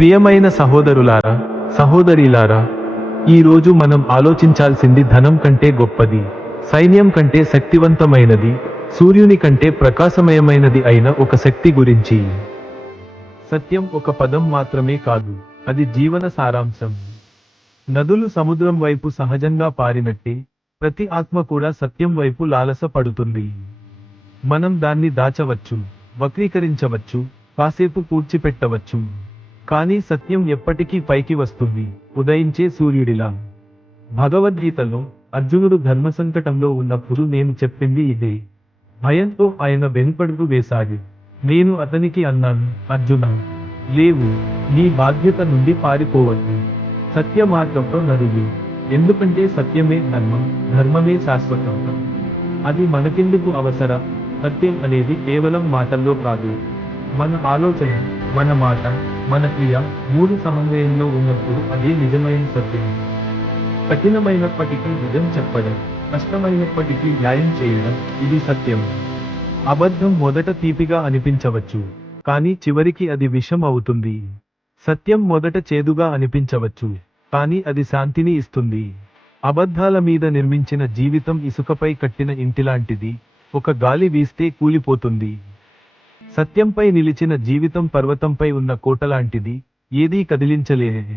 ప్రియమైన సహోదరులారా, సహోదరీలారా, ఈరోజు మనం ఆలోచించాల్సింది ధనం కంటే గొప్పది, సైన్యం కంటే శక్తివంతమైనది, సూర్యుని కంటే ప్రకాశమయమైనది అయిన ఒక శక్తి గురించి. సత్యం ఒక పదం మాత్రమే కాదు, అది జీవన సారాంశం. నదులు సముద్రం వైపు సహజంగా పారినట్టే, ప్రతి ఆత్మ కూడా సత్యం వైపు లాలస పడుతుంది. మనం దాన్ని దాచవచ్చు, వక్రీకరించవచ్చు, కాసేపు పూడ్చిపెట్టవచ్చు. కానీ సత్యం ఎప్పటికీ పైకి వస్తుంది, ఉదయించే సూర్యుడిలా. భగవద్గీతలో అర్జునుడు ధర్మసంకటంలో ఉన్నప్పుడు నేను చెప్పింది ఇదే. భయంతో ఆయన వెనుకడుగు వేశాడు. నేను అతనికి అన్నాను, అర్జున, లేవు, నీ బాధ్యత నుండి పారిపోవద్దు. సత్య మార్గంలో నడువు. ఎందుకంటే సత్యమే ధర్మం, ధర్మమే శాశ్వతం. అది మనకెందుకు అవసరం? సత్యం అనేది కేవలం మాటల్లో కాదు. మన ఆలోచన, మన మాట, మన క్రియ మూడు సమన్వయంలో ఉన్నప్పుడు అదే నిజమైన సత్యం. కఠినమైనప్పటికీ నిజం చెప్పడం, కష్టమైనప్పటికీ న్యాయం చేయడం, ఇది సత్యం. అబద్ధం మొదట తీపిగా అనిపించవచ్చు, కానీ చివరికి అది విషం అవుతుంది. సత్యం మొదట చేదుగా అనిపించవచ్చు, కానీ అది శాంతిని ఇస్తుంది. అబద్ధాల మీద నిర్మించిన జీవితం ఇసుకపై కట్టిన ఇంటిలాంటిది, ఒక గాలి వీస్తే కూలిపోతుంది. సత్యంపై నిలిచిన జీవితం పర్వతంపై ఉన్న కోటలాంటిది, ఏదీ కదిలించలేనిది.